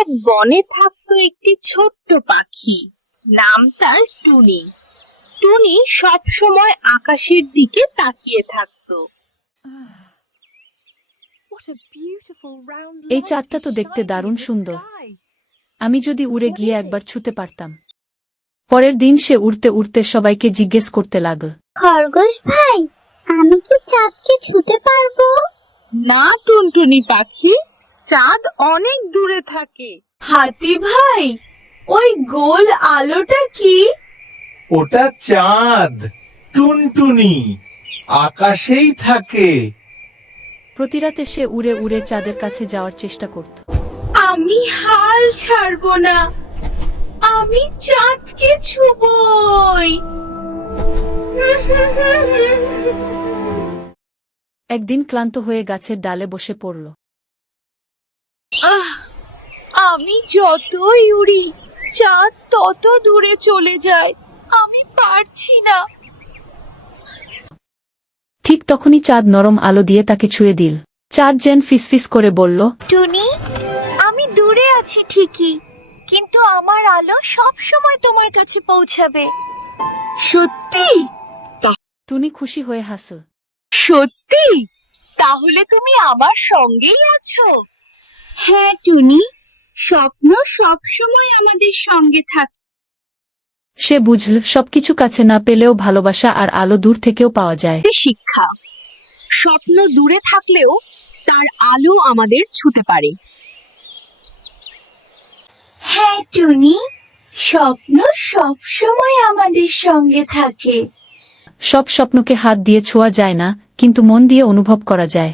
এক বনে থাকতো একটি ছোট্ট পাখি, নাম তার টুনি। টুনি সব সময় আকাশের দিকে তাকিয়ে থাকতো। এই চাঁদটা তো দেখতে দারুণ সুন্দর। আমি যদি উড়ে গিয়ে একবার ছুতে পারতাম। পরের দিন সে উড়তে উড়তে সবাইকে জিজ্ঞেস করতে লাগল, খরগোশ ভাই, আমি কি চাঁদকে ছুতে পারবো? না টুনটুনি পাখি, চাঁদ অনেক দূরে থাকে। হাতি ভাই, ওই গোল আলোটা কি? ওটা চাঁদ, টুনটুনি, আকাশেই থাকে। প্রতিরাতে সে উড়ে উড়ে চাঁদের কাছে যাওয়ার চেষ্টা করত। আমি হাল ছাড়বো না, আমি চাঁদকে ছুবই। একদিন ক্লান্ত হয়ে গাছের ডালে বসে পড়ল। আমি যতই উড়ি, চাঁদ তত দূরে চলে যায়, আমি পারছি না। ঠিক তখনই চাঁদ নরম আলো দিয়ে তাকে ছুঁয়ে দিল। চাঁদ যেন ফিসফিস করে বলল, টুনি, আমি দূরে আছি ঠিকই, কিন্তু আমার আলো সব সময় তোমার কাছে পৌঁছাবে। সত্যি? টুনি খুশি হয়ে হাসল। সত্যি? তাহলে তুমি আমার সঙ্গেই আছো? হ্যাঁ টুনি, স্বপ্ন সব সময় আমাদের সঙ্গে থাকে। সে বুঝল সবকিছু কাছে না পেলেও ভালোবাসা আর আলো দূর থেকেও পাওয়া যায়। শিক্ষা, স্বপ্ন দূরে থাকলেও তার আলো আমাদের ছুতে পারে। হ্যাঁ টুনি, স্বপ্ন সব সময় আমাদের সঙ্গে থাকে। সব স্বপ্নকে হাত দিয়ে ছোঁয়া যায় না, কিন্তু মন দিয়ে অনুভব করা যায়।